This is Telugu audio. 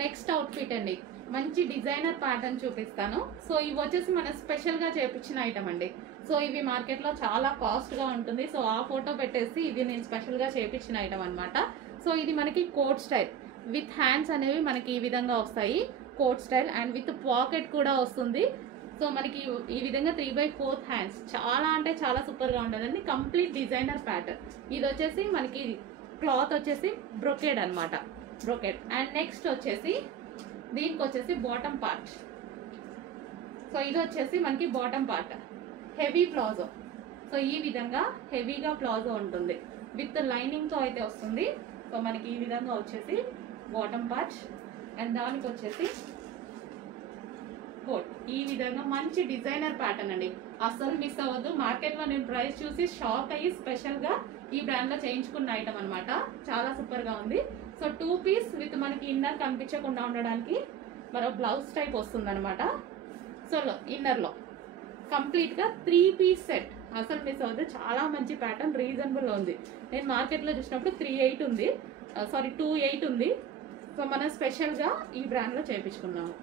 నెక్స్ట్ అవుట్ఫిట్ అండి, మంచి డిజైనర్ ప్యాటర్న్ చూపిస్తాను. సో ఇవి వచ్చేసి మనం స్పెషల్గా చేపించిన ఐటమ్ అండి. సో ఇవి మార్కెట్లో చాలా కాస్ట్గా ఉంటుంది. సో ఆ ఫోటో పెట్టేసి ఇది నేను స్పెషల్గా చేపించిన ఐటమ్ అనమాట. సో ఇది మనకి కోట్ స్టైల్ విత్ హ్యాండ్స్ అనేవి మనకి ఈ విధంగా వస్తాయి, coat style and with pocket కూడా వస్తుంది. సో మనకి ఈ విధంగా 3/4 హ్యాండ్స్, చాలా అంటే చాలా సూపర్గా ఉండదండి. Complete designer pattern. ఇది వచ్చేసి మనకి క్లాత్ వచ్చేసి బ్రొకేడ్ అనమాట, బ్రొకేడ్. అండ్ నెక్స్ట్ వచ్చేసి దీనికి వచ్చేసి బాటమ్ పార్ట్. సో ఇది వచ్చేసి మనకి bottom part, heavy palazzo. So ఈ విధంగా హెవీగా ప్లాజో ఉంటుంది, విత్ లైనింగ్తో అయితే వస్తుంది. సో మనకి ఈ విధంగా వచ్చేసి బాటమ్ పార్ట్ అండ్ దానికి వచ్చేసి కోట్. ఈ విధంగా మంచి డిజైనర్ ప్యాటర్న్ అండి, అస్సలు మిస్ అవ్వద్దు. మార్కెట్లో నేను ప్రైస్ చూసి షాక్ అయ్యి స్పెషల్గా ఈ బ్రాండ్లో చేయించుకున్న ఐటమ్ అనమాట. చాలా సూపర్గా ఉంది. సో 2 పీస్ విత్ మనకి ఇన్నర్ కనిపించకుండా ఉండడానికి మరో బ్లౌజ్ టైప్ వస్తుంది అనమాట. సో ఇన్నర్లో కంప్లీట్గా 3 పీస్ సెట్, అసలు మిస్ అవ్వద్దు. చాలా మంచి ప్యాటర్న్, రీజనబుల్లో ఉంది. నేను మార్కెట్లో చూసినప్పుడు 3.8 ఉంది, సారీ 2.8 ఉంది. సో మనం స్పెషల్గా ఈ బ్రాండ్లో చేయించుకున్నాము.